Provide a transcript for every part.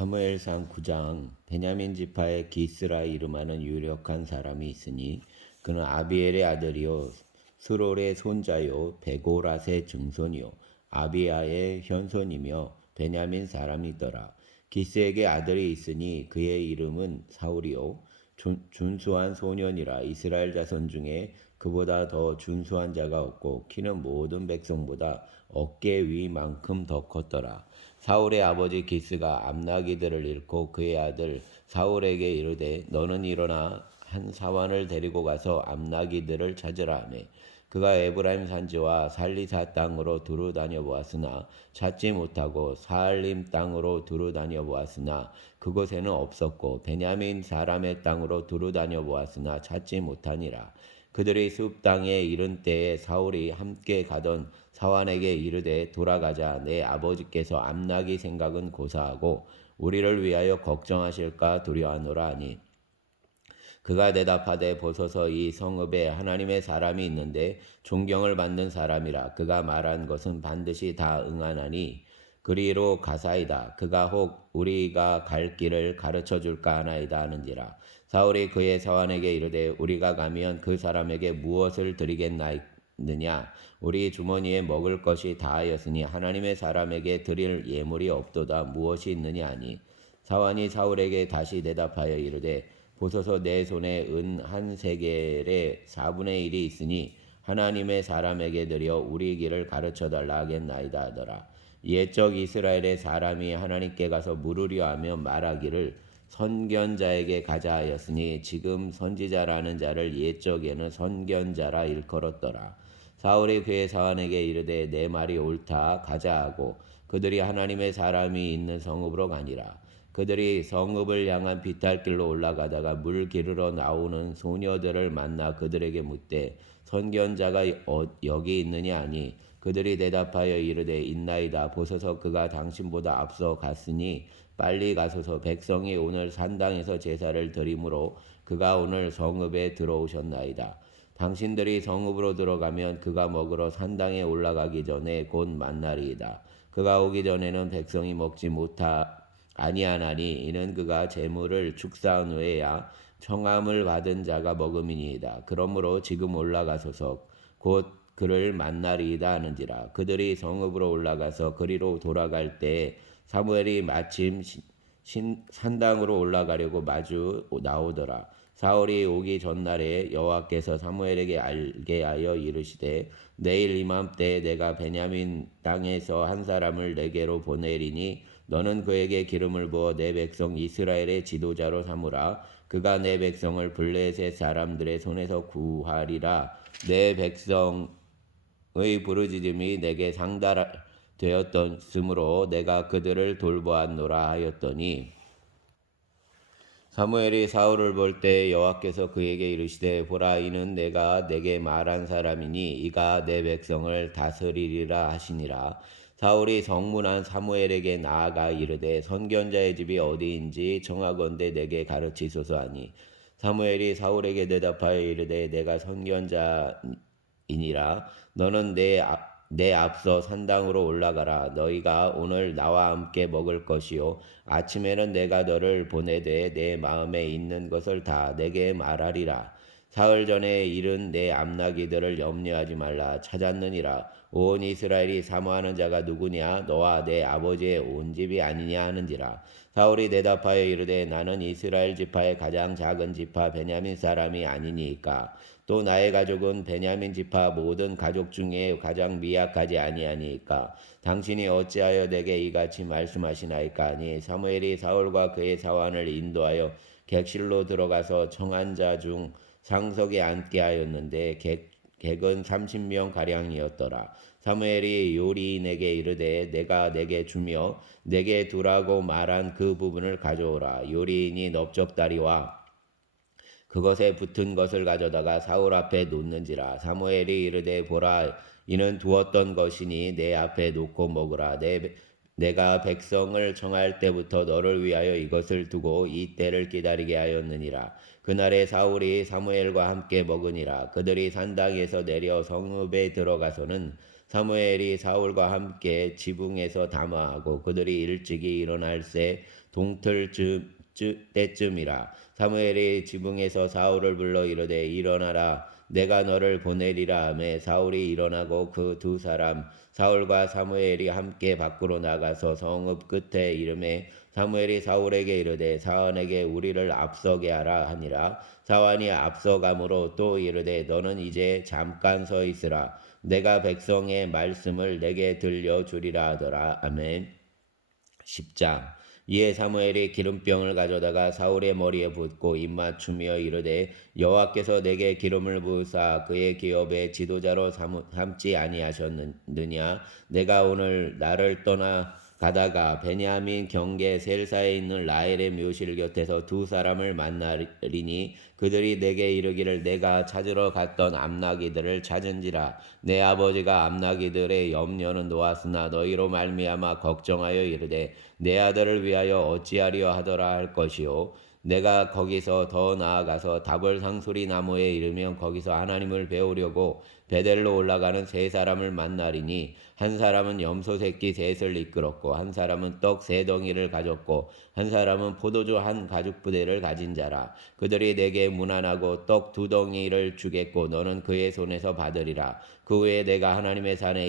사무엘상 9장 베냐민 지파의 기스라 이름하는 유력한 사람이 있으니 그는 아비엘의 아들이요 스롤의 손자요 베고랏의 증손이요 아비아의 현손이며 베냐민 사람이더라. 기스에게 아들이 있으니 그의 이름은 사울이요 준수한 소년이라. 이스라엘 자손 중에 그보다 더 준수한 자가 없고 키는 모든 백성보다 어깨 위만큼 더 컸더라. 사울의 아버지 기스가 암나기들을 잃고 그의 아들 사울에게 이르되 너는 일어나 한 사환을 데리고 가서 암나기들을 찾으라 하매 그가 에브라임 산지와 살리사 땅으로 두루 다녀 보았으나 찾지 못하고 사알림 땅으로 두루 다녀 보았으나 그곳에는 없었고 베냐민 사람의 땅으로 두루 다녀 보았으나 찾지 못하니라. 그들이 숲 땅에 이른 때에 사울이 함께 가던 사환에게 이르되 돌아가자. 내 아버지께서 암나기 생각은 고사하고 우리를 위하여 걱정하실까 두려워하노라 하니 그가 대답하되 보소서 이 성읍에 하나님의 사람이 있는데 존경을 받는 사람이라. 그가 말한 것은 반드시 다 응하나니 그리로 가사이다. 그가 혹 우리가 갈 길을 가르쳐 줄까 하나이다 하는지라. 사울이 그의 사환에게 이르되 우리가 가면 그 사람에게 무엇을 드리겠나이느냐. 우리 주머니에 먹을 것이 다하였으니 하나님의 사람에게 드릴 예물이 없도다. 무엇이 있느냐 하니 사환이 사울에게 다시 대답하여 이르되 보소서 내 손에 은 한 세겔의 4분의 1이 있으니 하나님의 사람에게 드려 우리 길을 가르쳐달라 하겠나이다 하더라. 옛적 이스라엘의 사람이 하나님께 가서 물으려 하며 말하기를 선견자에게 가자 하였으니 지금 선지자라는 자를 옛적에는 선견자라 일컬었더라. 사울이 그의 사환에게 이르되 내 말이 옳다 가자 하고 그들이 하나님의 사람이 있는 성읍으로 가니라. 그들이 성읍을 향한 비탈길로 올라가다가 물 기르러 나오는 소녀들을 만나 그들에게 묻되 선견자가 여기 있느냐 하니 그들이 대답하여 이르되 있나이다. 보소서 그가 당신보다 앞서 갔으니 빨리 가소서. 백성이 오늘 산당에서 제사를 드리므로 그가 오늘 성읍에 들어오셨나이다. 당신들이 성읍으로 들어가면 그가 먹으러 산당에 올라가기 전에 곧 만나리이다. 그가 오기 전에는 백성이 먹지 아니하나니 이는 그가 재물을 축사한 후에야 청함을 받은 자가 먹음이니이다. 그러므로 지금 올라가소서. 곧 그를 만나리이다 하는지라. 그들이 성읍으로 올라가서 그리로 돌아갈 때에 사무엘이 마침 산당으로 올라가려고 마주 나오더라. 사울이 오기 전날에 여호와께서 사무엘에게 알게 하여 이르시되 내일 이맘때에 내가 베냐민 땅에서 한 사람을 내게로 보내리니 너는 그에게 기름을 부어 내 백성 이스라엘의 지도자로 삼으라. 그가 내 백성을 블레셋 사람들의 손에서 구하리라. 내 백성의 부르짖음이 내게 상달되었으므로 내가 그들을 돌보았노라 하였더니 사무엘이 사울을 볼 때 여호와께서 그에게 이르시되 보라 이는 내가 내게 말한 사람이니 이가 내 백성을 다스리리라 하시니라. 사울이 성문한 사무엘에게 나아가 이르되 선견자의 집이 어디인지 청하건대 내게 가르치소서 하니 사무엘이 사울에게 대답하여 이르되 내가 선견자이니라. 너는 내 앞서 산당으로 올라가라. 너희가 오늘 나와 함께 먹을 것이요 아침에는 내가 너를 보내되 내 마음에 있는 것을 다 내게 말하리라. 사흘 전에 이른 내 암나기들을 염려하지 말라. 찾았느니라. 온 이스라엘이 사모하는 자가 누구냐? 너와 내 아버지의 온 집이 아니냐 하는지라. 사울이 대답하여 이르되 나는 이스라엘 지파의 가장 작은 지파 베냐민 사람이 아니니까. 또 나의 가족은 베냐민 지파 모든 가족 중에 가장 미약하지 아니하니까. 당신이 어찌하여 내게 이같이 말씀하시나이까 하니 사무엘이 사울과 그의 사환을 인도하여 객실로 들어가서 청한 자 중 상석에 앉게 하였는데 객은 30명 가량이었더라. 사무엘이 요리인에게 이르되 내가 내게 주며 내게 두라고 말한 그 부분을 가져오라. 요리인이 넓적다리와 그것에 붙은 것을 가져다가 사울 앞에 놓는지라. 사무엘이 이르되 보라 이는 두었던 것이니 내 앞에 놓고 먹으라. 내가 백성을 청할 때부터 너를 위하여 이것을 두고 이 때를 기다리게 하였느니라. 그날에 사울이 사무엘과 함께 먹으니라. 그들이 산당에서 내려 성읍에 들어가서는 사무엘이 사울과 함께 지붕에서 담화하고 그들이 일찍이 일어날새 동틀 때쯤이라. 사무엘이 지붕에서 사울을 불러 이르되 일어나라 내가 너를 보내리라 하매 사울이 일어나고 그 두 사람 사울과 사무엘이 함께 밖으로 나가서 성읍 끝에 이르매 사무엘이 사울에게 이르되 사원에게 우리를 앞서게 하라 하니라. 사원이 앞서가므로 또 이르되 너는 이제 잠깐 서 있으라 내가 백성의 말씀을 내게 들려주리라 하더라. 아멘. 10장. 이에 사무엘이 기름병을 가져다가 사울의 머리에 붓고 입맞추며 이르되 여호와께서 내게 기름을 부으사 그의 기업의 지도자로 삼지 아니하셨느냐. 내가 오늘 나를 떠나 가다가 베냐민 경계 셀사에 있는 라헬의 묘실 곁에서 두 사람을 만나리니 그들이 내게 이르기를 내가 찾으러 갔던 암나기들을 찾은지라. 내 아버지가 암나기들의 염려는 놓았으나 너희로 말미암아 걱정하여 이르되 내 아들을 위하여 어찌하리요 하더라 할 것이요. 내가 거기서 더 나아가서 다볼 상수리 나무에 이르면 거기서 하나님을 배우려고 베델로 올라가는 세 사람을 만나리니 한 사람은 염소 새끼 셋을 이끌었고 한 사람은 떡 세 덩이를 가졌고 한 사람은 포도주 한 가죽 부대를 가진 자라. 그들이 내게 문안하고 떡 두 덩이를 주겠고 너는 그의 손에서 받으리라. 그 후에 내가 하나님의 산에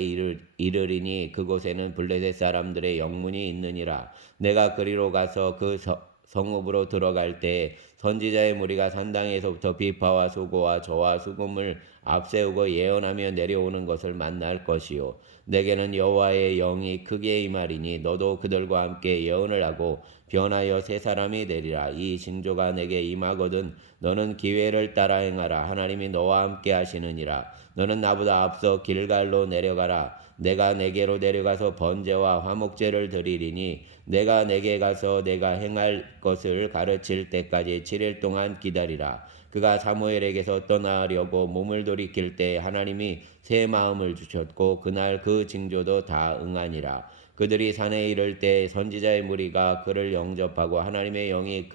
이르리니 그곳에는 블레셋 사람들의 영문이 있느니라. 내가 그리로 가서 그 성읍으로 들어갈 때 선지자의 무리가 산당에서부터 비파와 수고와 저와 수금을 앞세우고 예언하며 내려오는 것을 만날 것이요. 내게는 여호와의 영이 크게 임하리니 너도 그들과 함께 예언을 하고 변하여 세 사람이 되리라. 이 징조가 내게 임하거든 너는 기회를 따라 행하라. 하나님이 너와 함께 하시느니라. 너는 나보다 앞서 길갈로 내려가라. 내가 내게로 내려가서 번제와 화목제를 드리리니 내가 내게 가서 내가 행할 것을 가르칠 때까지 7일 동안 기다리라. 그가 사무엘에게서 떠나려고 몸을 돌이킬 때 하나님이 새 마음을 주셨고 그날 그 징조도 다 응하니라. 그들이 산에 이를 때 선지자의 무리가 그를 영접하고 하나님의 영이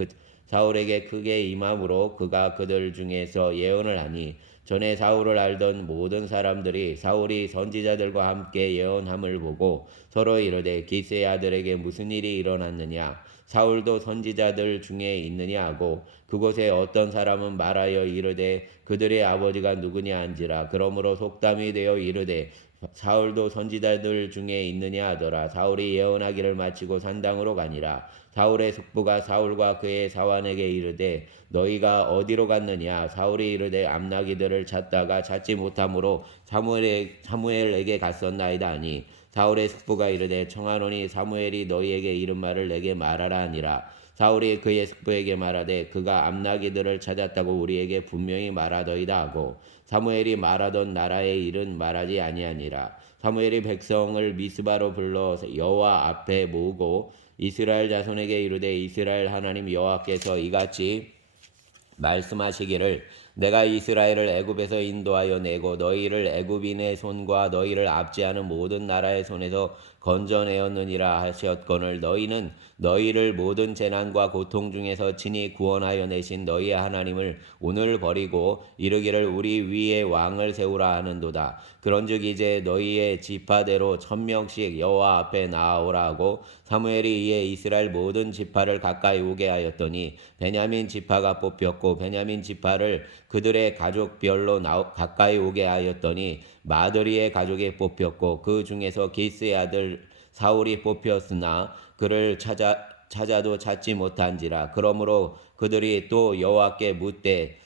사울에게 크게 임함으로 그가 그들 중에서 예언을 하니 전에 사울을 알던 모든 사람들이 사울이 선지자들과 함께 예언함을 보고 서로 이르되 기스의 아들에게 무슨 일이 일어났느냐. 사울도 선지자들 중에 있느냐 하고 그곳에 어떤 사람은 말하여 이르되 그들의 아버지가 누구냐 한지라. 그러므로 속담이 되어 이르되 사울도 선지자들 중에 있느냐 하더라. 사울이 예언하기를 마치고 산당으로 가니라. 사울의 숙부가 사울과 그의 사환에게 이르되 너희가 어디로 갔느냐. 사울이 이르되 암나기들을 찾다가 찾지 못하므로 사무엘에게 갔었나이다 하니 사울의 숙부가 이르되 청하노니 사무엘이 너희에게 이른 말을 내게 말하라 하니라. 사울이 그의 숙부에게 말하되 그가 암나기들을 찾았다고 우리에게 분명히 말하더이다 하고 사무엘이 말하던 나라의 일은 말하지 아니하니라. 사무엘이 백성을 미스바로 불러 여호와 앞에 모으고 이스라엘 자손에게 이르되 이스라엘 하나님 여호와께서 이같이 말씀하시기를 내가 이스라엘을 애굽에서 인도하여 내고 너희를 애굽인의 손과 너희를 압제하는 모든 나라의 손에서 건져내었느니라 하셨거늘 너희는 너희를 모든 재난과 고통 중에서 친히 구원하여 내신 너희의 하나님을 오늘 버리고 이르기를 우리 위에 왕을 세우라 하는도다. 그런즉 이제 너희의 지파대로 1000명씩 여호와 앞에 나아오라 하고 사무엘이 이에 이스라엘 모든 지파를 가까이 오게 하였더니 베냐민 지파가 뽑혔고 베냐민 지파를 그들의 가족별로 가까이 오게 하였더니 마드리의 가족이 뽑혔고 그 중에서 기스의 아들 사울이 뽑혔으나 그를 찾아도 찾지 못한지라. 그러므로 그들이 또 여호와께 묻되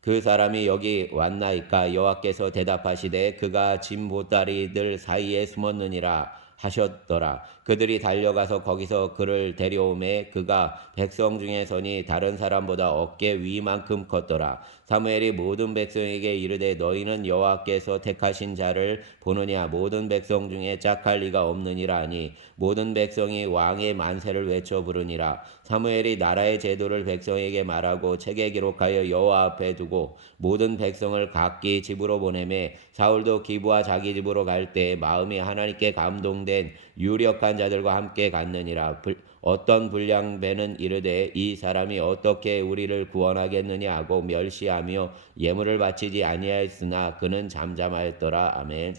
그 사람이 여기 왔나이까. 여호와께서 대답하시되 그가 짐 보따리들 사이에 숨었느니라 하셨더라. 그들이 달려가서 거기서 그를 데려오매 그가 백성 중에 서니 다른 사람보다 어깨 위만큼 컸더라. 사무엘이 모든 백성에게 이르되 너희는 여호와께서 택하신 자를 보느냐. 모든 백성 중에 짝할 리가 없느니라 하니 모든 백성이 왕의 만세를 외쳐 부르니라. 사무엘이 나라의 제도를 백성에게 말하고 책에 기록하여 여호와 앞에 두고 모든 백성을 각기 집으로 보내매 사울도 기브와 자기 집으로 갈 때 마음이 하나님께 감동된 유력한 자들과 함께 갔느니라. 어떤 불량배는 이르되 이 사람이 어떻게 우리를 구원하겠느냐 하고 멸시하며 예물을 바치지 아니하였으나 그는 잠잠하였더라. 아멘.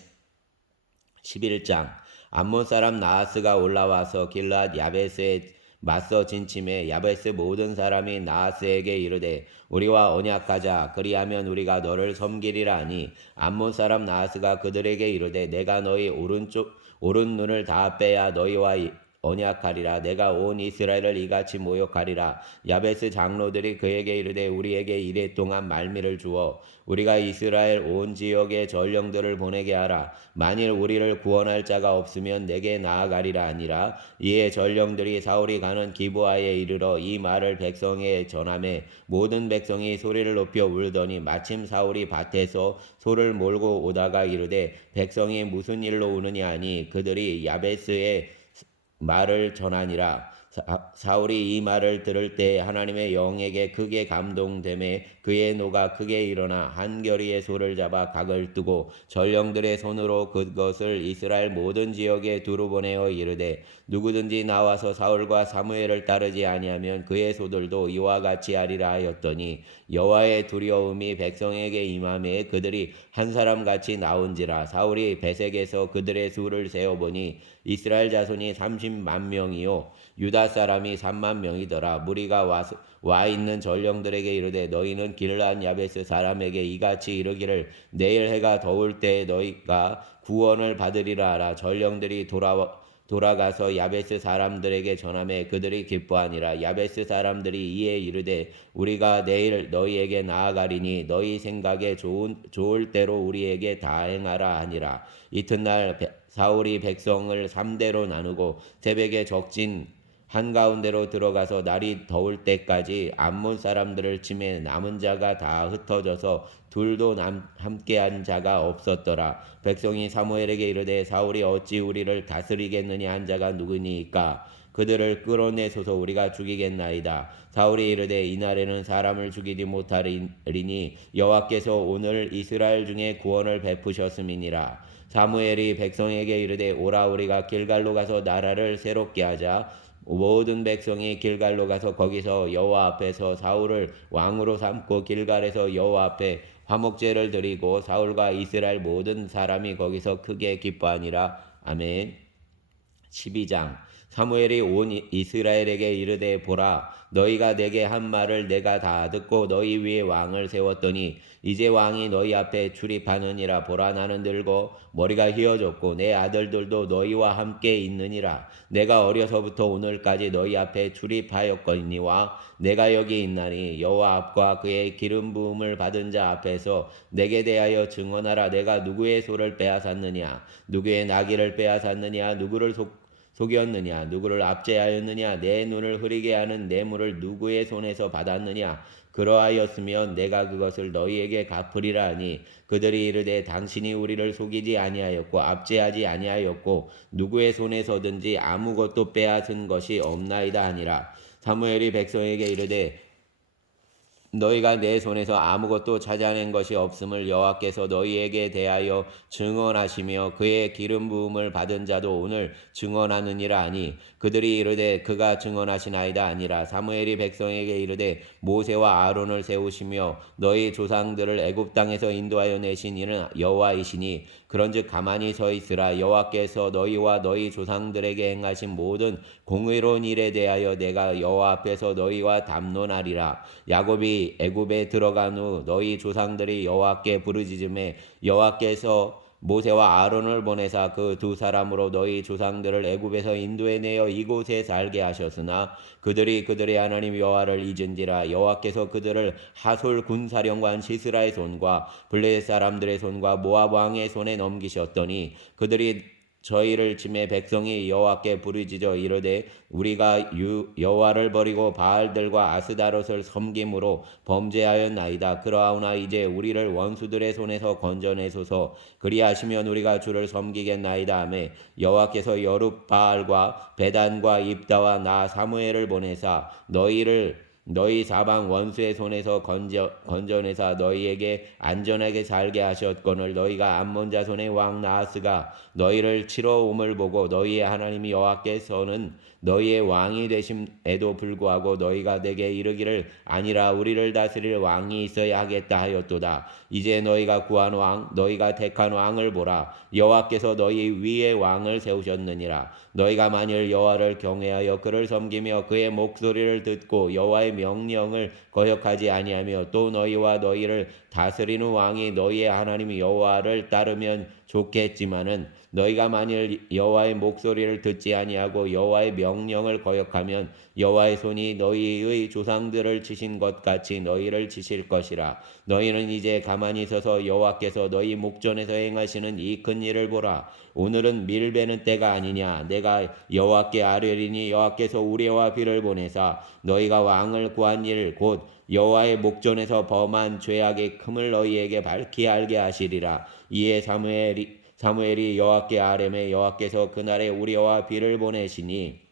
11장. 암몬 사람 나하스가 올라와서 길앗 야베스에 맞서 진침해 야베스 모든 사람이 나하스에게 이르되 우리와 언약하자. 그리하면 우리가 너를 섬기리라 하니 암몬 사람 나하스가 그들에게 이르되 내가 너희 오른 눈을 다 빼야 너희와 언약하리라. 내가 온 이스라엘을 이같이 모욕하리라. 야베스 장로들이 그에게 이르되 우리에게 이레 동안 말미를 주어 우리가 이스라엘 온 지역에 전령들을 보내게 하라. 만일 우리를 구원할 자가 없으면 내게 나아가리라 하니라. 이에 전령들이 사울이 가는 기브아에 이르러 이 말을 백성에 전하매 모든 백성이 소리를 높여 울더니 마침 사울이 밭에서 소를 몰고 오다가 이르되 백성이 무슨 일로 우느냐 하니 그들이 야베스에 말을 전하니라. 사울이 이 말을 들을 때 하나님의 영에게 크게 감동되매 그의 노가 크게 일어나 한 겨리의 소를 잡아 각을 뜨고 전령들의 손으로 그것을 이스라엘 모든 지역에 두루 보내어 이르되 누구든지 나와서 사울과 사무엘을 따르지 아니하면 그의 소들도 이와 같이 하리라 하였더니 여호와의 두려움이 백성에게 임하매 그들이 한 사람같이 나온지라. 사울이 베색에서 그들의 수를 세어보니 이스라엘 자손이 30만 명이요 유다 사람이 3만 명이더라. 무리가 와 있는 전령들에게 이르되 너희는 길앗 야베스 사람에게 이같이 이르기를 내일 해가 더울 때에 너희가 구원을 받으리라 하라. 전령들이 돌아가서 야베스 사람들에게 전하매 그들이 기뻐하니라. 야베스 사람들이 이에 이르되 우리가 내일 너희에게 나아가리니 너희 생각에 좋을 대로 우리에게 다 행하라 하니라. 이튿날 사울이 백성을 3대로 나누고 새벽에 적진 한가운데로 들어가서 날이 더울 때까지 암몬 사람들을 치매 남은 자가 다 흩어져서 둘도 함께한 자가 없었더라. 백성이 사무엘에게 이르되 사울이 어찌 우리를 다스리겠느냐 한 자가 누구니까 그들을 끌어내소서 우리가 죽이겠나이다. 사울이 이르되 이날에는 사람을 죽이지 못하리니 여호와께서 오늘 이스라엘 중에 구원을 베푸셨음이니라. 사무엘이 백성에게 이르되 오라 우리가 길갈로 가서 나라를 새롭게 하자. 모든 백성이 길갈로 가서 거기서 여호와 앞에서 사울을 왕으로 삼고 길갈에서 여호와 앞에 화목제를 드리고 사울과 이스라엘 모든 사람이 거기서 크게 기뻐하니라. 아멘. 12장. 사무엘이 온 이스라엘에게 이르되 보라 너희가 내게 한 말을 내가 다 듣고 너희 위에 왕을 세웠더니 이제 왕이 너희 앞에 출입하느니라. 보라 나는 늙고 머리가 휘어졌고 내 아들들도 너희와 함께 있느니라. 내가 어려서부터 오늘까지 너희 앞에 출입하였거니와 내가 여기 있나니 여호와 앞과 그의 기름 부음을 받은 자 앞에서 내게 대하여 증언하라. 내가 누구의 소를 빼앗았느냐 누구의 나귀를 빼앗았느냐 누구를 속였느냐 누구를 압제하였느냐 내 눈을 흐리게 하는 뇌물을 누구의 손에서 받았느냐 그러하였으면 내가 그것을 너희에게 갚으리라 하니 그들이 이르되 당신이 우리를 속이지 아니하였고 압제하지 아니하였고 누구의 손에서든지 아무것도 빼앗은 것이 없나이다 하니라. 사무엘이 백성에게 이르되 너희가 내 손에서 아무것도 찾아낸 것이 없음을 여호와께서 너희에게 대하여 증언하시며 그의 기름 부음을 받은 자도 오늘 증언하느니라 하니 그들이 이르되 그가 증언하시나이다 아니라. 사무엘이 백성에게 이르되 모세와 아론을 세우시며 너희 조상들을 애굽 땅에서 인도하여 내신 이는 여호와이시니 그런즉 가만히 서 있으라. 여호와께서 너희와 너희 조상들에게 행하신 모든 공의로운 일에 대하여 내가 여호와 앞에서 너희와 담론하리라. 야곱이 애굽에 들어간 후 너희 조상들이 여호와께 부르짖음에 여호와께서 모세와 아론을 보내사 그 두 사람으로 너희 조상들을 애굽에서 인도해내어 이곳에 살게 하셨으나 그들이 그들의 하나님 여호와를 잊은지라. 여호와께서 그들을 하솔 군사령관 시스라의 손과 블레셋 사람들의 손과 모압 왕의 손에 넘기셨더니 그들이 저희를 치매 백성이 여호와께 부르짖어 이르되 우리가 여호와를 버리고 바알들과 아스다롯을 섬김으로 범죄하였나이다. 그러하오나 이제 우리를 원수들의 손에서 건져내소서. 그리하시면 우리가 주를 섬기겠나이다 하매 여호와께서 여룹바알과 베단과 입다와 나 사무엘을 보내사 너희 사방 원수의 손에서 건져내사 너희에게 안전하게 살게 하셨거늘 너희가 암몬 자손의 왕 나하스가 너희를 치러 옴을 보고 너희의 하나님 여호와께서는 너희의 왕이 아님에도 불구하고 너희가 내게 이르기를 아니라 우리를 다스릴 왕이 있어야 하겠다 하였도다. 이제 너희가 구한 왕 너희가 택한 왕을 보라. 여호와께서 너희 위에 왕을 세우셨느니라. 너희가 만일 여호와를 경외하여 그를 섬기며 그의 목소리를 듣고 여호와의 명령을 거역하지 아니하며 또 너희와 너희를 다스리는 왕이 너희의 하나님 여호와를 따르면 좋겠지만은 너희가 만일 여호와의 목소리를 듣지 아니하고 여호와의 명령을 거역하면 여호와의 손이 너희의 조상들을 치신 것 같이 너희를 치실 것이라. 너희는 이제 가만히 서서 여호와께서 너희 목전에서 행하시는 이 큰 일을 보라. 오늘은 밀 베는 때가 아니냐. 내가 여호와께 아뢰리니 여호와께서 우레와 비를 보내사 너희가 왕을 구한 일 곧 여호와의 목전에서 범한 죄악의 큼을 너희에게 밝히 알게 하시리라. 이에 사무엘이 여호와께 아뢰매 여호와께서 그날에 우레와 비를 보내시니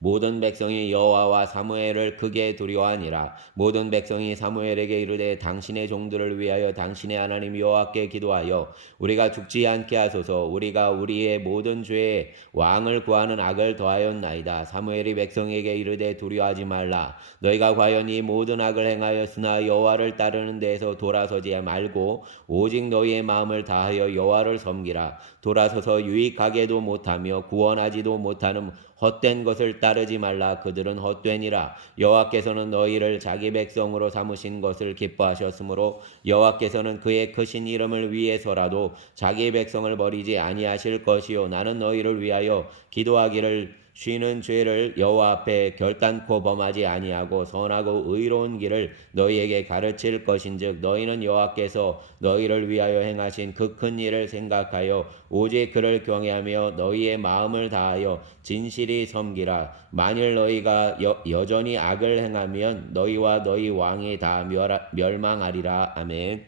모든 백성이 여호와와 사무엘을 크게 두려워하니라. 모든 백성이 사무엘에게 이르되 당신의 종들을 위하여 당신의 하나님 여호와께 기도하여 우리가 죽지 않게 하소서. 우리가 우리의 모든 죄에 왕을 구하는 악을 더하였나이다. 사무엘이 백성에게 이르되 두려워하지 말라. 너희가 과연 이 모든 악을 행하였으나 여호와를 따르는 데에서 돌아서지 말고 오직 너희의 마음을 다하여 여호와를 섬기라. 돌아서서 유익하게도 못하며 구원하지도 못하는 헛된 것을 따르지 말라. 그들은 헛되니라. 여호와께서는 너희를 자기 백성으로 삼으신 것을 기뻐하셨으므로 여호와께서는 그의 크신 이름을 위해서라도 자기 백성을 버리지 아니하실 것이요 나는 너희를 위하여 기도하기를 쉬는 죄를 여호와 앞에 결단코 범하지 아니하고 선하고 의로운 길을 너희에게 가르칠 것인즉 너희는 여호와께서 너희를 위하여 행하신 그 큰 일을 생각하여 오직 그를 경외하며 너희의 마음을 다하여 진실이 섬기라. 만일 너희가 여전히 악을 행하면 너희와 너희 왕이 다 멸망하리라. 아멘.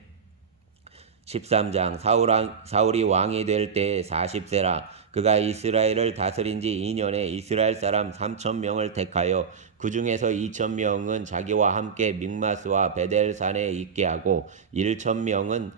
13장 사울이 왕이 될 때 40세라. 그가 이스라엘을 다스린 지 2년에 이스라엘 사람 3,000명을 택하여 그 중에서 2,000명은 자기와 함께 믹마스와 베델산에 있게 하고 1,000명은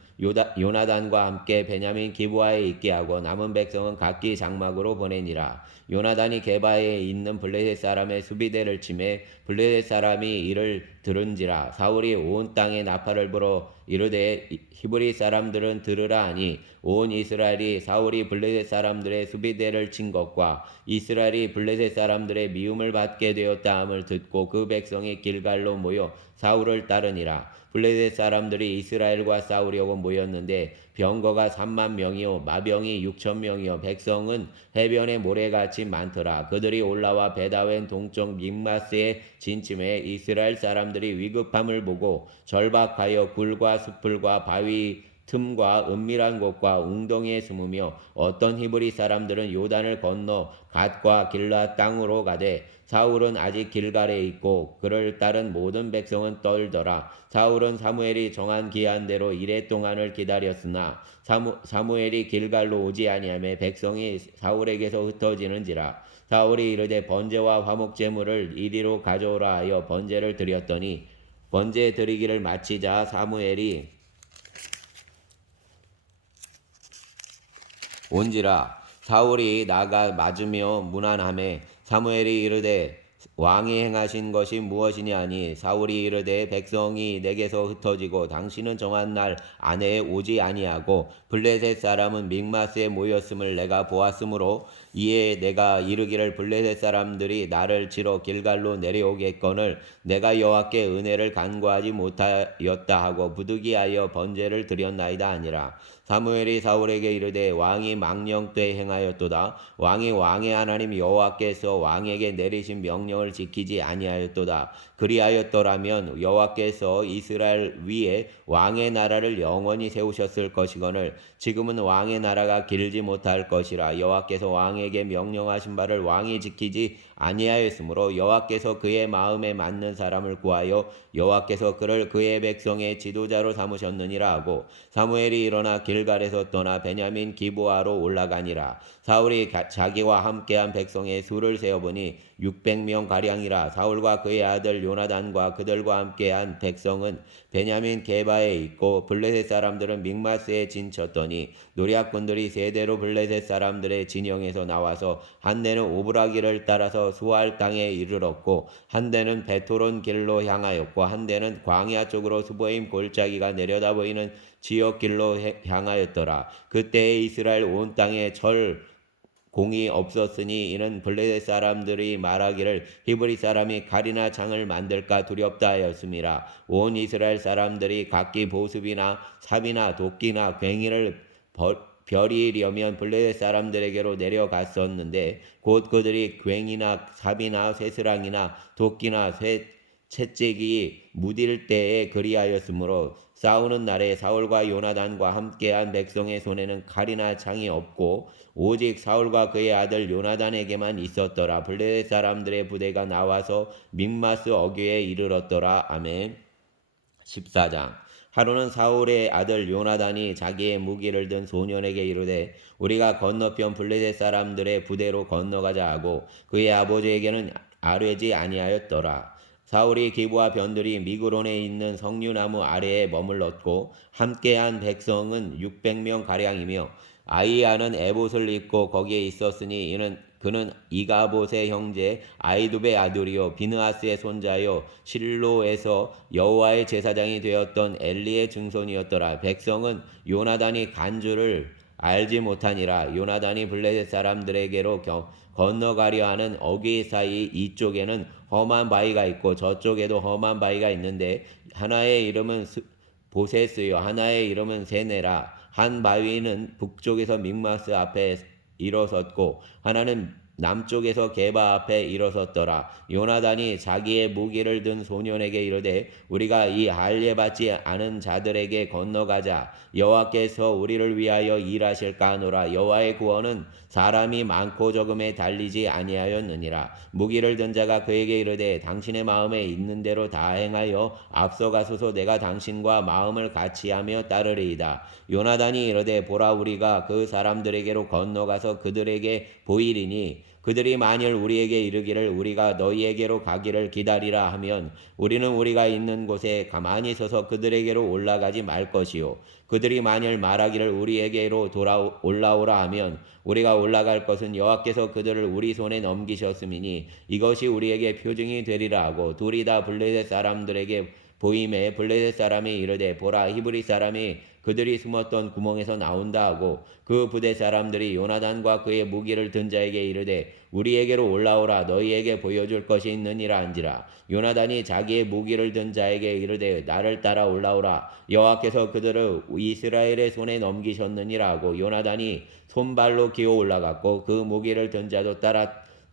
요나단과 함께 베냐민 기브아에 있게 하고 남은 백성은 각기 장막으로 보내니라. 요나단이 게바에 있는 블레셋 사람의 수비대를 치매 블레셋 사람이 이를 들은지라. 사울이 온 땅에 나팔을 불어 이르되 히브리 사람들은 들으라 하니 온 이스라엘이 사울이 블레셋 사람들의 수비대를 친 것과 이스라엘이 블레셋 사람들의 미움을 받게 되었다 함을 듣고 그 백성이 길갈로 모여 사울을 따르니라. 블레셋 사람들이 이스라엘과 싸우려고 모였는데 병거가 3만 명이요 마병이 6천 명이요 백성은 해변의 모래같이 많더라. 그들이 올라와 베다웬 동쪽 믹마스에 진침해 이스라엘 사람들이 위급함을 보고 절박하여 굴과 숲풀과 바위 틈과 은밀한 곳과 웅덩이에 숨으며 어떤 히브리 사람들은 요단을 건너 갓과 길라 땅으로 가되 사울은 아직 길갈에 있고 그를 따른 모든 백성은 떨더라. 사울은 사무엘이 정한 기한대로 이레 동안을 기다렸으나 사무엘이 길갈로 오지 아니하며 백성이 사울에게서 흩어지는지라. 사울이 이르되 번제와 화목 제물을 이리로 가져오라 하여 번제를 드렸더니 번제 드리기를 마치자 사무엘이 온지라. 사울이 나가 맞으며 무난하매 사무엘이 이르되 왕이 행하신 것이 무엇이냐 하니 사울이 이르되 백성이 내게서 흩어지고 당신은 정한 날 안에 오지 아니하고 블레셋 사람은 믹마스에 모였음을 내가 보았으므로 이에 내가 이르기를 블레셋 사람들이 나를 치러 길갈로 내려오겠거늘 내가 여호와께 은혜를 간구하지 못하였다 하고 부득이하여 번제를 드렸나이다 하니라. 사무엘이 사울에게 이르되 왕이 망령 때 행하였도다. 왕이 왕의 하나님 여호와께서 왕에게 내리신 명령을 지키지 아니하였도다. 그리하였더라면 여호와께서 이스라엘 위에 왕의 나라를 영원히 세우셨을 것이거늘 지금은 왕의 나라가 길지 못할 것이라. 여호와께서 왕에게 명령하신 바를 왕이 지키지 아니하였으므로 여호와께서 그의 마음에 맞는 사람을 구하여 여호와께서 그를 그의 백성의 지도자로 삼으셨느니라 하고 사무엘이 일어나 길갈에서 떠나 베냐민 기브아로 올라가니라. 사울이 자기와 함께한 백성의 수를 세어보니 600명 가량이라. 사울과 그의 아들 요나단과 그들과 함께한 백성은 베냐민 게바에 있고 블레셋 사람들은 믹마스에 진쳤더니 노략군들이 세대로 블레셋 사람들의 진영에서 나와서 한 대는 오브라기를 따라서 수알 땅에 이르렀고 한 대는 베토론 길로 향하였고 한 대는 광야 쪽으로 스보임 골짜기가 내려다 보이는 지역 길로 향하였더라. 그때에 이스라엘 온 땅에 공이 없었으니 이는 블레셋 사람들이 말하기를 히브리 사람이 칼이나 창을 만들까 두렵다 하였음이라. 온 이스라엘 사람들이 각기 보습이나 삽이나 도끼나 괭이를 벼리려면 블레셋 사람들에게로 내려갔었는데 곧 그들이 괭이나 삽이나 쇠스랑이나 도끼나 채찍이 무딜 때에 그리하였으므로 싸우는 날에 사울과 요나단과 함께한 백성의 손에는 칼이나 창이 없고 오직 사울과 그의 아들 요나단에게만 있었더라. 블레셋 사람들의 부대가 나와서 믹마스 어귀에 이르렀더라. 아멘. 14장. 하루는 사울의 아들 요나단이 자기의 무기를 든 소년에게 이르되 우리가 건너편 블레셋 사람들의 부대로 건너가자 하고 그의 아버지에게는 아뢰지 아니하였더라. 사울이 기브와 변들이 미그론에 있는 석류나무 아래에 머물렀고 함께한 백성은 600명 가량이며 아이야는 에봇을 입고 거기에 있었으니 그는 이가봇의 형제 아이두베의 아들이요 비느하스의 손자요 실로에서 여호와의 제사장이 되었던 엘리의 증손이었더라. 백성은 요나단이 간 줄을 알지 못하니라. 요나단이 블레셋 사람들에게로 건너가려 하는 어귀 사이 이쪽에는 험한 바위가 있고 저쪽에도 험한 바위가 있는데 하나의 이름은 보세스요 하나의 이름은 세네라. 한 바위는 북쪽에서 믹마스 앞에 일어섰고 하나는 남쪽에서 게바 앞에 일어섰더라. 요나단이 자기의 무기를 든 소년에게 이르되 우리가 이 할례 받지 않은 자들에게 건너가자. 여호와께서 우리를 위하여 일하실까 하노라. 여호와의 구원은 사람이 많고 적음에 달리지 아니하였느니라. 무기를 든 자가 그에게 이르되 당신의 마음에 있는 대로 다 행하여 앞서가소서. 내가 당신과 마음을 같이하며 따르리이다. 요나단이 이르되 보라 우리가 그 사람들에게로 건너가서 그들에게 보이리니 그들이 만일 우리에게 이르기를 우리가 너희에게로 가기를 기다리라 하면 우리는 우리가 있는 곳에 가만히 서서 그들에게로 올라가지 말 것이요 그들이 만일 말하기를 우리에게로 올라오라 하면 우리가 올라갈 것은 여호와께서 그들을 우리 손에 넘기셨음이니 이것이 우리에게 표징이 되리라 하고 둘이 다 블레셋 사람들에게 보임에 블레셋 사람이 이르되 보라 히브리 사람이 그들이 숨었던 구멍에서 나온다 하고 그 부대 사람들이 요나단과 그의 무기를 든 자에게 이르되 우리에게로 올라오라 너희에게 보여줄 것이 있느니라 한지라. 요나단이 자기의 무기를 든 자에게 이르되 나를 따라 올라오라 여호와께서 그들을 이스라엘의 손에 넘기셨느니라 하고 요나단이 손발로 기어 올라갔고 그 무기를 든 자도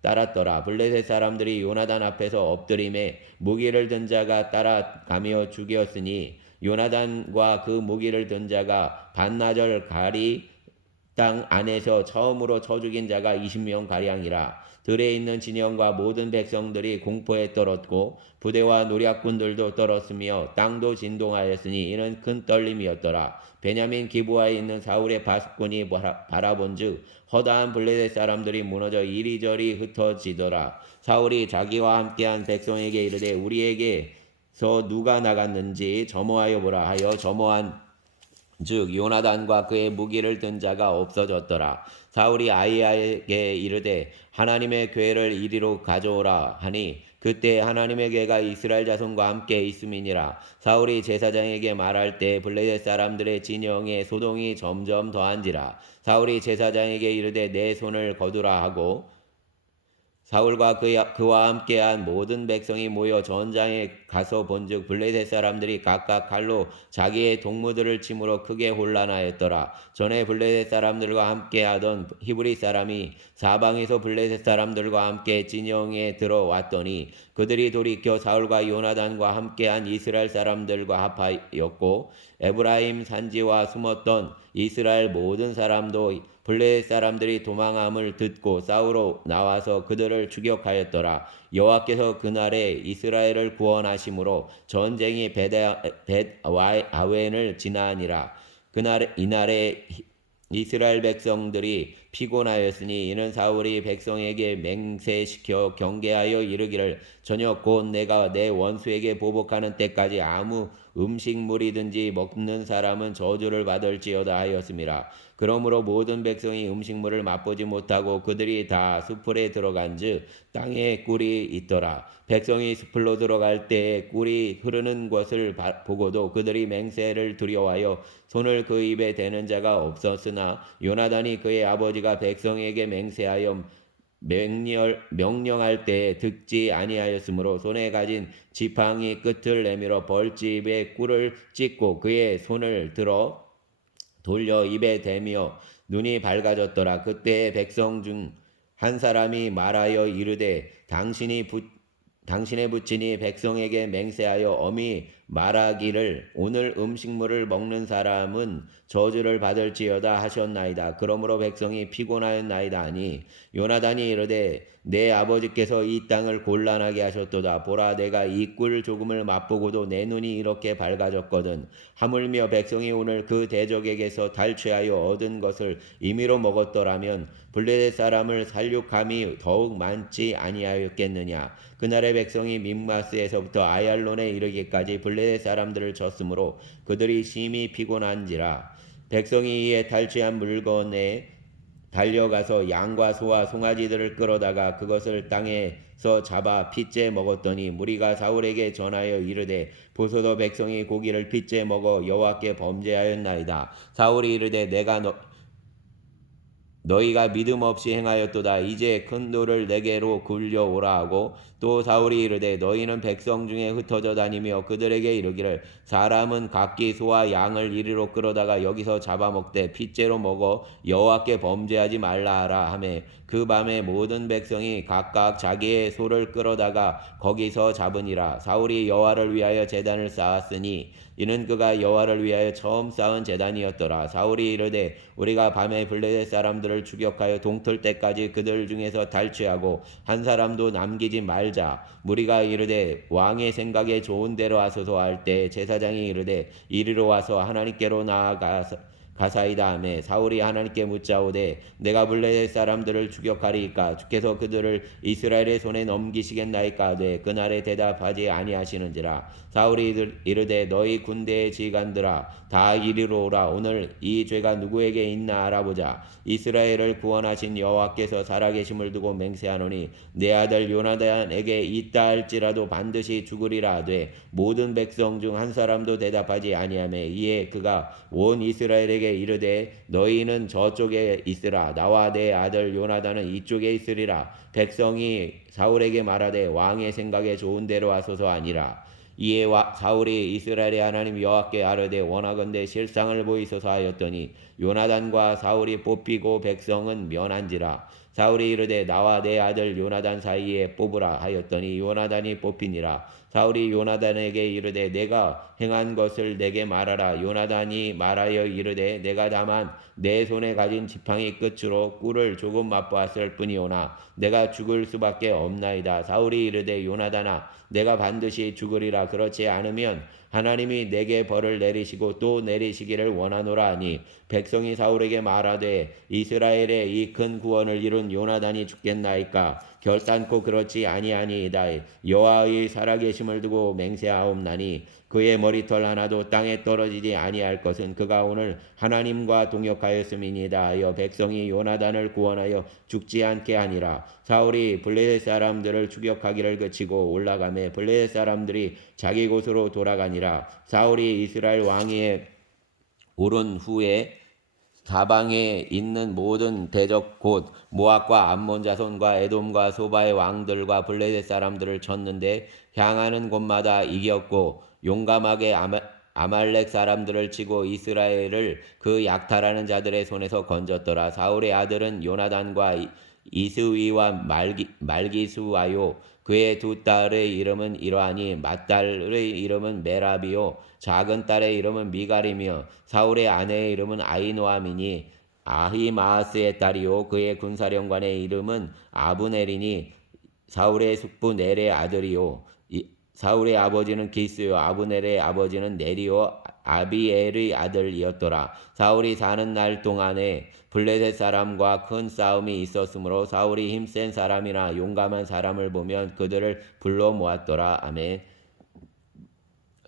따랐더라. 블레셋 사람들이 요나단 앞에서 엎드림에 무기를 든 자가 따라가며 죽였으니 요나단과 그 무기를 든 자가 반나절 가리 땅 안에서 처음으로 쳐 죽인 자가 20명 가량이라. 들에 있는 진영과 모든 백성들이 공포에 떨었고 부대와 노략군들도 떨었으며 땅도 진동하였으니 이는 큰 떨림이었더라. 베냐민 기브아에 있는 사울의 바숫군이 바라본즉 허다한 블레셋 사람들이 무너져 이리저리 흩어지더라. 사울이 자기와 함께한 백성에게 이르되 우리에게서 누가 나갔는지 점호하여 보라 하여 점호한 즉 요나단과 그의 무기를 든 자가 없어졌더라. 사울이 아히야에게 이르되 하나님의 궤를 이리로 가져오라 하니 그때 하나님의 궤가 이스라엘 자손과 함께 있음이니라. 사울이 제사장에게 말할 때 블레셋 사람들의 진영에 소동이 점점 더한지라. 사울이 제사장에게 이르되 내 손을 거두라 하고 사울과 그와 함께한 모든 백성이 모여 전장에 가서 본즉 블레셋 사람들이 각각 칼로 자기의 동무들을 침으로 크게 혼란하였더라. 전에 블레셋 사람들과 함께하던 히브리 사람이 사방에서 블레셋 사람들과 함께 진영에 들어왔더니 그들이 돌이켜 사울과 요나단과 함께한 이스라엘 사람들과 합하였고 에브라임 산지와 숨었던 이스라엘 모든 사람도 블레셋 사람들이 도망함을 듣고 싸우러 나와서 그들을 추격하였더라. 여호와께서 그날에 이스라엘을 구원하심으로 전쟁이 벳아웬을 지나니라. 이날에 이스라엘 백성들이 피곤하였으니 이는 사울이 백성에게 맹세시켜 경계하여 이르기를 저녁 곧 내가 내 원수에게 보복하는 때까지 아무 음식물이든지 먹는 사람은 저주를 받을지어다 하였음이라. 그러므로 모든 백성이 음식물을 맛보지 못하고 그들이 다 숲풀에 들어간즉 땅에 꿀이 있더라. 백성이 숲으로 들어갈 때에 꿀이 흐르는 것을 보고도 그들이 맹세를 두려워하여 손을 그 입에 대는 자가 없었으나 요나단이 그의 아버지가 백성에게 맹세하여 명령할 때에 듣지 아니하였으므로 손에 가진 지팡이 끝을 내밀어 벌집에 꿀을 찢고 그의 손을 들어 돌려 입에 대며 눈이 밝아졌더라. 그때 백성 중 한 사람이 말하여 이르되 당신의 부친이 백성에게 맹세하여 엄히 말하기를 오늘 음식물을 먹는 사람은 저주를 받을지어다 하셨나이다. 그러므로 백성이 피곤하였나이다 하니 요나단이 이르되 내 아버지께서 이 땅을 곤란하게 하셨도다. 보라 내가 이 꿀 조금을 맛보고도 내 눈이 이렇게 밝아졌거든. 하물며 백성이 오늘 그 대적에게서 탈취하여 얻은 것을 임의로 먹었더라면 블레셋 사람을 살육함이 더욱 많지 아니하였겠느냐. 그날의 백성이 믹마스에서부터 아얄론에 이르기까지 블레셋 사람들을 쳤으므로 그들이 심히 피곤한지라. 백성이 이에 탈취한 물건에 달려가서 양과 소와 송아지들을 끌어다가 그것을 땅에서 잡아 핏째 먹었더니 무리가 사울에게 전하여 이르되 보소서 백성이 고기를 핏째 먹어 여호와께 범죄하였나이다. 사울이 이르되 내가 너희가 믿음 없이 행하였도다. 이제 큰 돌을 내게로 굴려오라 하고 또 사울이 이르되 너희는 백성 중에 흩어져 다니며 그들에게 이르기를 사람은 각기 소와 양을 이리로 끌어다가 여기서 잡아먹되 핏째로 먹어 여호와께 범죄하지 말라 하라 하매 그 밤에 모든 백성이 각각 자기의 소를 끌어다가 거기서 잡으니라. 사울이 여호와를 위하여 제단을 쌓았으니 이는 그가 여호와를 위하여 처음 쌓은 제단이었더라. 사울이 이르되 우리가 밤에 블레셋 사람들을 추격하여 동틀 때까지 그들 중에서 탈취하고 한 사람도 남기지 말자. 무리가 이르되 왕의 생각에 좋은 대로 하소서 할 때 제사장이 이르되 이리로 와서 하나님께로 가사이다 하매 사울이 하나님께 묻자오되 내가 블레셋 사람들을 추격하리이까 주께서 그들을 이스라엘의 손에 넘기시겠나이까 하되 그날에 대답하지 아니하시는지라. 사울이 이르되 너희 군대의 지휘관들아 다 이리로 오라. 오늘 이 죄가 누구에게 있나 알아보자. 이스라엘을 구원하신 여호와께서 살아계심을 두고 맹세하노니 내 아들 요나단에게 있다 할지라도 반드시 죽으리라 하되 모든 백성 중 한 사람도 대답하지 아니하매 이에 그가 온 이스라엘에게 이르되 너희는 저쪽에 있으라. 나와 내 아들 요나단은 이쪽에 있으리라. 백성이 사울에게 말하되 왕의 생각에 좋은 대로 하소서 아니라. 이에 사울이 이스라엘의 하나님 여호와께 아뢰되 원하건대 실상을 보이소서 하였더니 요나단과 사울이 뽑히고 백성은 면한지라. 사울이 이르되 나와 내 아들 요나단 사이에 뽑으라 하였더니 요나단이 뽑히니라. 사울이 요나단에게 이르되 내가 행한 것을 내게 말하라. 요나단이 말하여 이르되 내가 다만 내 손에 가진 지팡이 끝으로 꿀을 조금 맛보았을 뿐이오나 내가 죽을 수밖에 없나이다. 사울이 이르되 요나단아 내가 반드시 죽으리라. 그렇지 않으면 하나님이 내게 벌을 내리시고 또 내리시기를 원하노라 하니 백성이 사울에게 말하되 이스라엘의 이 큰 구원을 이룬 요나단이 죽겠나이까. 결단코 그렇지 아니하니이다. 여호와의 살아계심을 두고 맹세하옵나니 그의 머리털 하나도 땅에 떨어지지 아니할 것은 그가 오늘 하나님과 동역하였음이니이다 하여 백성이 요나단을 구원하여 죽지 않게 하니라. 사울이 블레셋 사람들을 추격하기를 그치고 올라가매 블레셋 사람들이 자기 곳으로 돌아가니라. 사울이 이스라엘 왕위에 오른 후에 사방에 있는 모든 대적 곧 모압과 암몬 자손과 에돔과 소바의 왕들과 블레셋 사람들을 쳤는데 향하는 곳마다 이겼고 용감하게 아말렉 사람들을 치고 이스라엘을 그 약탈하는 자들의 손에서 건졌더라. 사울의 아들은 요나단과 이스위와 말기수와요. 그의 두 딸의 이름은 이러하니 맏딸의 이름은 메라비요 작은 딸의 이름은 미갈이며 사울의 아내의 이름은 아히노아미니 아히마아스의 딸이요 그의 군사령관의 이름은 아브넬이니 사울의 숙부 넬의 아들이요 사울의 아버지는 기스요 아브넬의 아버지는 네리요 아비엘의 아들이었더라. 사울이 사는 날 동안에 블레셋 사람과 큰 싸움이 있었으므로 사울이 힘센 사람이나 용감한 사람을 보면 그들을 불러 모았더라. 아멘.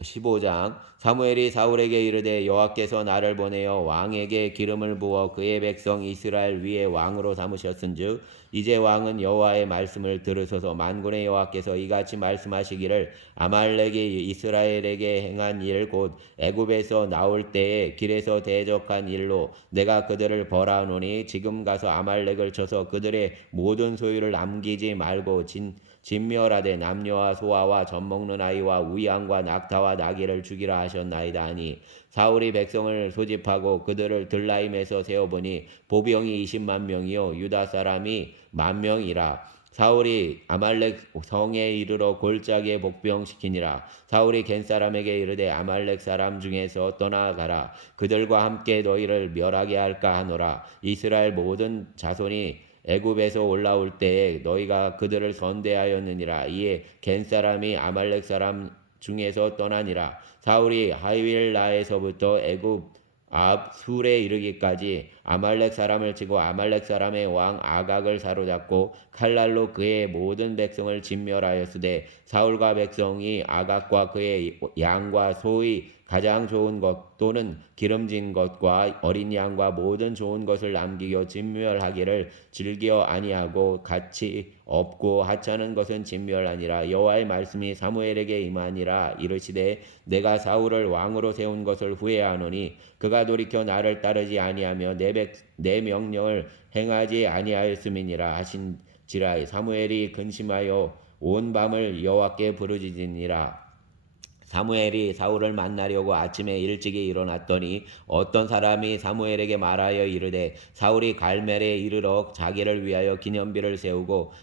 15장 사무엘이 사울에게 이르되 여호와께서 나를 보내어 왕에게 기름을 부어 그의 백성 이스라엘 위에 왕으로 삼으셨은즉 이제 왕은 여호와의 말씀을 들으소서. 만군의 여호와께서 이같이 말씀하시기를 아말렉이 이스라엘에게 행한 일 곧 애굽에서 나올 때에 길에서 대적한 일로 내가 그들을 벌하노니 지금 가서 아말렉을 쳐서 그들의 모든 소유를 남기지 말고 진멸하되 남녀와 소아와 젖먹는 아이와 우양과 낙타와 나귀를 죽이라 하셨나이다 하니 사울이 백성을 소집하고 그들을 들라임에서 세어보니 보병이 20만 명이요 유다 사람이 10,000명이라. 사울이 아말렉 성에 이르러 골짜기에 복병시키니라. 사울이 겐 사람에게 이르되 아말렉 사람 중에서 떠나가라. 그들과 함께 너희를 멸하게 할까 하노라. 이스라엘 모든 자손이 애굽에서 올라올 때에 너희가 그들을 선대하였느니라. 이에 겐 사람이 아말렉 사람 중에서 떠나니라. 사울이 하윌라에서부터 애굽 앞 술에 이르기까지 아말렉 사람을 치고 아말렉 사람의 왕 아각을 사로잡고 칼날로 그의 모든 백성을 진멸하였으되 사울과 백성이 아각과 그의 양과 소의 가장 좋은 것 또는 기름진 것과 어린 양과 모든 좋은 것을 남기고 진멸하기를 즐겨 아니하고 가치 없고 하찮은 것은 진멸하니라. 여호와의 말씀이 사무엘에게 임하니라. 이르시되 내가 사울을 왕으로 세운 것을 후회하노니 그가 돌이켜 나를 따르지 아니하며 내 명령을 행하지 아니하였음이니라 하신지라. 사무엘이 근심하여 온 밤을 여호와께 부르짖으니라. 사무엘이 사울을 만나려고 아침에 일찍이 일어났더니 어떤 사람이 사무엘에게 말하여 이르되 사울이 갈멜에 이르러 자기를 위하여 기념비를 세우고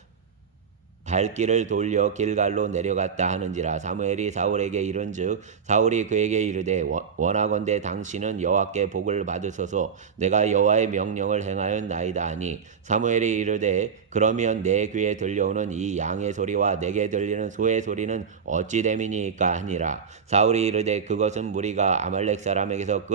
발길을 돌려 길갈로 내려갔다 하는지라. 사무엘이 사울에게 이른즉 사울이 그에게 이르되 원하건대 당신은 여호와께 복을 받으소서. 내가 여호와의 명령을 행하였나이다 하니 사무엘이 이르되 그러면 내 귀에 들려오는 이 양의 소리와 내게 들리는 소의 소리는 어찌 됨이니까 하니라. 사울이 이르되 그것은 무리가 아말렉 사람에게서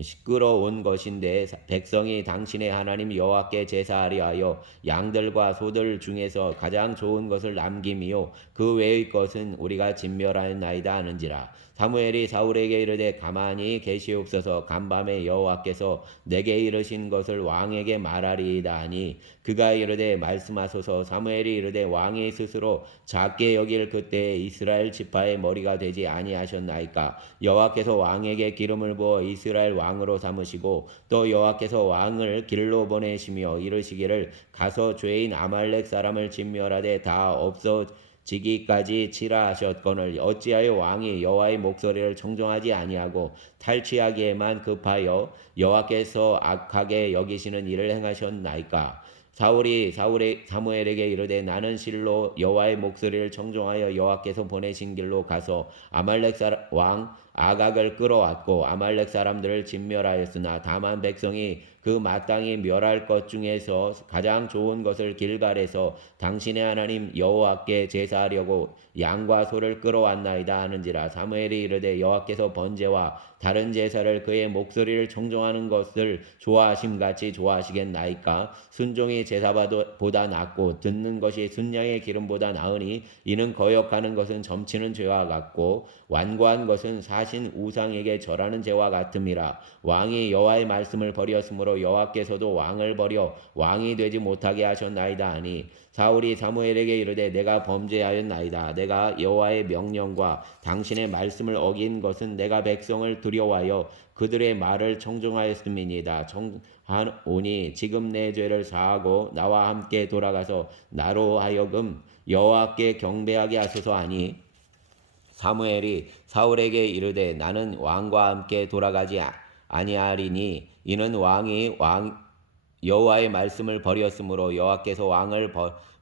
시끄러운 것인데 백성이 당신의 하나님 여호와께 제사하려 하여 양들과 소들 중에서 가장 좋은 것을 남김이요 그 외의 것은 우리가 진멸하였나이다 하는지라. 사무엘이 사울에게 이르되 가만히 계시옵소서. 간밤에 여호와께서 내게 이르신 것을 왕에게 말하리이다 하니 그가 이르되 말씀하소서. 사무엘이 이르되 왕이 스스로 작게 여길 그때에 이스라엘 지파의 머리가 되지 아니하셨나이까. 여호와께서 왕에게 기름을 부어 이스라엘 왕으로 삼으시고 또 여호와께서 왕을 길로 보내시며 이르시기를 가서 죄인 아말렉 사람을 진멸하되 다 없어지기까지 치라 하셨거늘 어찌하여 왕이 여호와의 목소리를 청종하지 아니하고 탈취하기에만 급하여 여호와께서 악하게 여기시는 일을 행하셨나이까. 사울이 사무엘에게 이르되 나는 실로 여호와의 목소리를 청종하여 여호와께서 보내신 길로 가서 아말렉 왕 아각을 끌어왔고 아말렉 사람들을 진멸하였으나 다만 백성이 그 마땅히 멸할 것 중에서 가장 좋은 것을 길갈에서 당신의 하나님 여호와께 제사하려고 양과 소를 끌어왔나이다 하는지라. 사무엘이 이르되 여호와께서 번제와 다른 제사를 그의 목소리를 청종하는 것을 좋아하심같이 좋아하시겠나이까. 순종이 제사보다 낫고 듣는 것이 순양의 기름보다 나으니 이는 거역하는 것은 점치는 죄와 같고 완고한 것은 사신 우상에게 절하는 죄와 같음이라. 왕이 여호와의 말씀을 버렸으므로 여호와께서도 왕을 버려 왕이 되지 못하게 하셨나이다 하니 사울이 사무엘에게 이르되 내가 범죄하였나이다. 내가 여호와의 명령과 당신의 말씀을 어긴 것은 내가 백성을 두려워하여 그들의 말을 청종하였음이니이다. 청하오니 지금 내 죄를 사하고 나와 함께 돌아가서 나로 하여금 여호와께 경배하게 하소서 하니 사무엘이 사울에게 이르되 나는 왕과 함께 돌아가지 아니하리니 이는 왕이 여호와의 말씀을 버렸으므로 여호와께서 왕을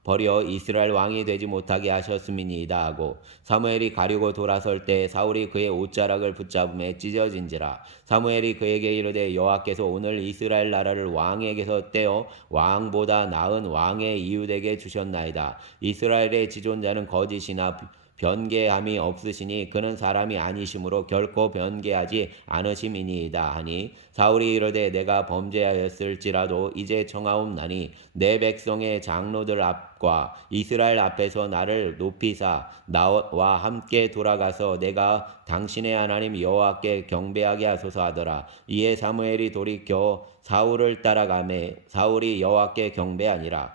버려 이스라엘 왕이 되지 못하게 하셨음이니이다 하고 사무엘이 가려고 돌아설 때 사울이 그의 옷자락을 붙잡음에 찢어진지라. 사무엘이 그에게 이르되 여호와께서 오늘 이스라엘 나라를 왕에게서 떼어 왕보다 나은 왕의 이웃에게 주셨나이다. 이스라엘의 지존자는 거짓이나 변개함이 없으시니 그는 사람이 아니심으로 결코 변개하지 않으심이니이다 하니 사울이 이르되 내가 범죄하였을지라도 이제 청하옵나니 내 백성의 장로들 앞과 이스라엘 앞에서 나를 높이사 나와 함께 돌아가서 내가 당신의 하나님 여호와께 경배하게 하소서 하더라. 이에 사무엘이 돌이켜 사울을 따라가매 사울이 여호와께 경배하니라.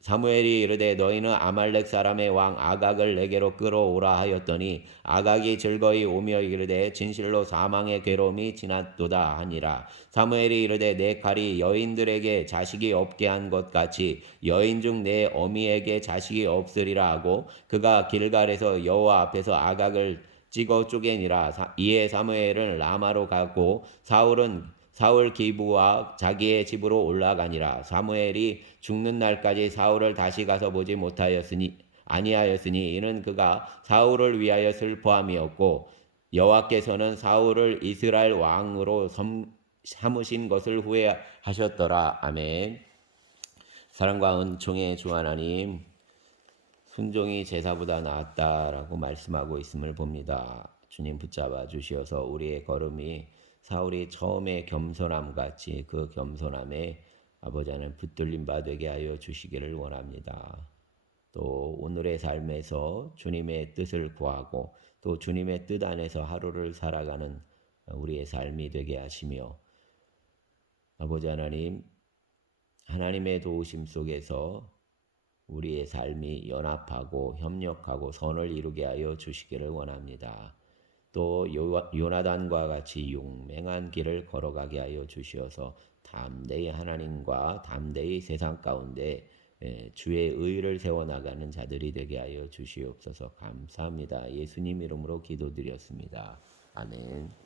사무엘이 이르되 너희는 아말렉 사람의 왕 아각을 내게로 끌어오라 하였더니 아각이 즐거이 오며 이르되 진실로 사망의 괴로움이 지났도다 하니라. 사무엘이 이르되 내 칼이 여인들에게 자식이 없게 한 것 같이 여인 중 내 어미에게 자식이 없으리라 하고 그가 길갈에서 여호와 앞에서 아각을 찍어 쪼개니라. 이에 사무엘은 라마로 가고 사울 기부와 자기의 집으로 올라가니라. 사무엘이 죽는 날까지 사울을 다시 가서 보지 못하였으니 아니하였으니 이는 그가 사울을 위하여 슬퍼함이었고 여호와께서는 사울을 이스라엘 왕으로 삼으신 것을 후회하셨더라. 아멘. 사랑과 은총의 주 하나님, 순종이 제사보다 낫다라고 말씀하고 있음을 봅니다. 주님 붙잡아 주시어서 우리의 걸음이 사울이 처음에 겸손함 같이 그 겸손함에 아버지 하나님 붙들림 바 되게 하여 주시기를 원합니다. 또 오늘의 삶에서 주님의 뜻을 구하고 또 주님의 뜻 안에서 하루를 살아가는 우리의 삶이 되게 하시며 아버지 하나님, 하나님의 도우심 속에서 우리의 삶이 연합하고 협력하고 선을 이루게 하여 주시기를 원합니다. 또 요나단과 같이 용맹한 길을 걸어가게 하여 주시어서 담대히 하나님과 담대히 세상 가운데 주의 의를 세워나가는 자들이 되게 하여 주시옵소서. 감사합니다. 예수님 이름으로 기도드렸습니다. 아멘.